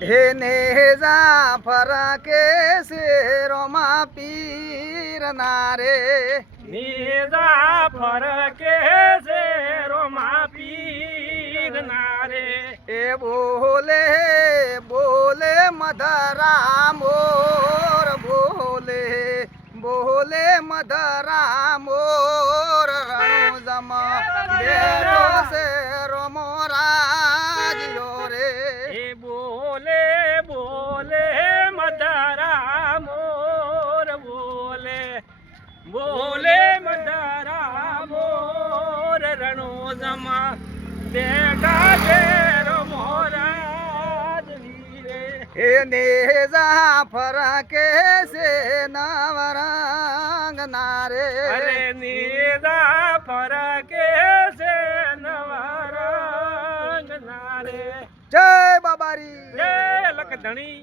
હે નેજા ફરકે શેરોમાં પીર નારે નેજા ફરકે શેરોમાં પીર નારે એ બોલે બોલે મધરા મોર બોલે બોલે મધરા મોર રણુ જમા બેરો શેરો મોરાજ રે એ બોલે બોલે મધરા મોર બોલે બોલે મધરા મોર રણો જમા બેઠા શેરો મોરાજ વીરે હે નેજા ફરકે છે નવરંગ નારે અરે નેજા ફરકે છે નવા રંગ નારે જય બાબારી જય લખધણી